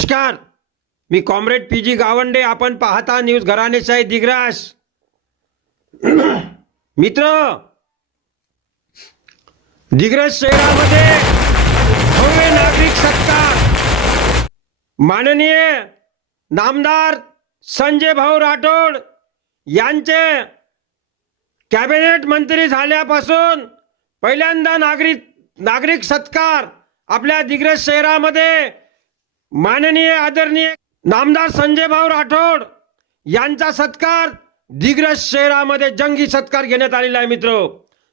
नमस्कार. मी comrade P G Gawande. आपण पाहता न्यूज घराणेशाही दिग्रास. मित्र दिग्रस शहरामध्ये भव्य नागरिक सत्ता. माननीय नामदार संजय भाऊ राठोड यांचे कॅबिनेट मंत्री झाल्यापासून पहिल्यांदा नागरिक नागरिक सत्कार आपल्या दिग्रस शहरामध्ये माननीय आदरणीय नामदार संजय भाऊ राठोड यांचा सत्कार दिग्रस शहरामध्ये जंगी सत्कार घेण्यात आलेला आहे मित्र.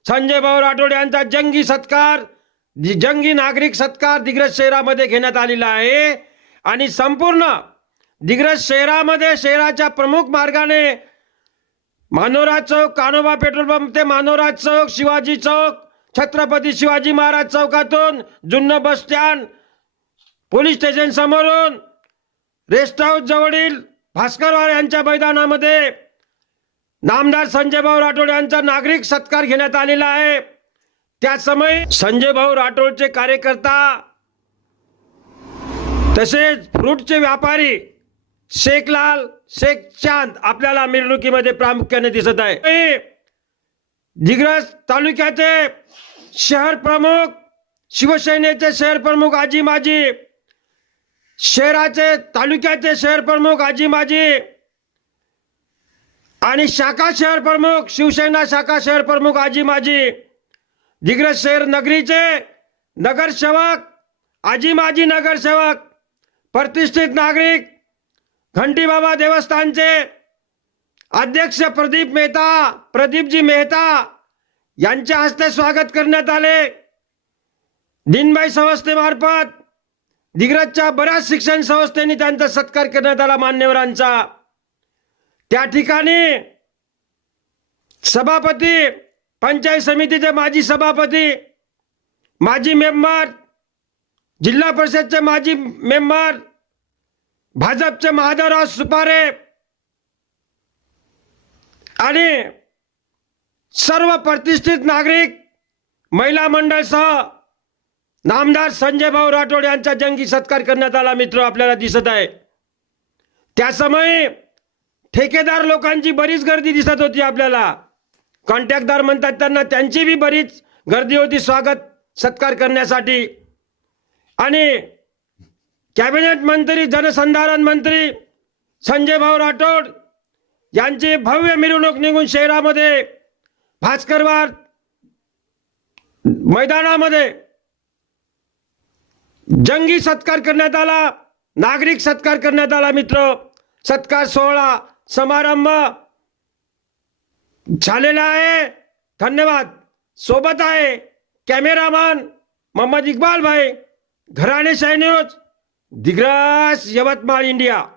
संजय भाऊ राठोड यांचा जंगी सत्कार जंगी नागरिक सत्कार दिग्रस शहरामध्ये घेण्यात आलेला आहे. आणि संपूर्ण दिग्रस शहरामध्ये शहराच्या प्रमुख मार्गाने मानोरा चौक कानोबा पेट्रोल पंप ते मानोरा चौक शिवाजी चौक छत्रपती शिवाजी महाराज चौकातून जुन्न बस स्टँड पोलीस स्टेशन समोरून रेस्ट हाऊस जवळील भास्करवार यांच्या मैदानामध्ये नामदार संजय भाऊ राठोड यांचा नागरिक सत्कार घेण्यात आलेला आहे. त्या समय संजय भाऊ राठोडचे कार्यकर्ता तसेच फ्रूटचे व्यापारी शेखलाल शेख चांद आपल्याला मिरवणुकीमध्ये प्रामुख्याने दिसत आहे. दिग्रस तालुक्याचे शहर प्रमुख शिवसेनेचे शहर प्रमुख आजी माजी शहराचे तालुक्याचे शहर प्रमुख आजी माजी आणि शाखा शहर प्रमुख शिवसेना शाखा शहर प्रमुख आजी माजी. दिग्रज शहर नगरीचे नगरसेवक आजी माजी नगरसेवक प्रतिष्ठित नागरिक घंटीबाबा देवस्थानचे अध्यक्ष प्रदीप मेहता प्रदीपजी मेहता यांच्या हस्ते स्वागत करण्यात आले. दिनबाई संस्थेमार्फत दिग्रजच्या बऱ्याच शिक्षण संस्थेने त्यांचा सत्कार करण्यात आला मान्यवरांचा. त्या ठिकाणी सभापती पंचायत समितीचे माजी सभापती माजी मेंबर जिल्हा परिषदचे माजी मेंबर भाजपचे महादेवराव सुपारे आणि सर्व प्रतिष्ठित नागरिक महिला मंडळसह नामदार संजय भाऊ राठोड यांचा जंगी सत्कार करण्यात आला मित्र. आपल्याला दिसत आहे. त्या समय ठेकेदार लोकांची बरीच गर्दी दिसत होती आपल्याला. कॉन्ट्रॅक्टदार म्हणतात त्यांना त्यांची बी बरीच गर्दी होती स्वागत सत्कार करण्यासाठी. आणि कॅबिनेट मंत्री जनसंधारण मंत्री संजय भाऊ राठोड यांची भव्य मिरवणूक निघून शहरामध्ये भास्करवार मैदानामध्ये जंगी सत्कार करण्यात आला. नागरिक सत्कार करण्यात आला मित्र. सत्कार सोहळा समारंभ झालेला आहे. धन्यवाद. सोबत आहे कॅमेरामॅन मोहम्मद इकबाल भाई घराणे शाही न्यूज दिग्रस यवतमाळ इंडिया.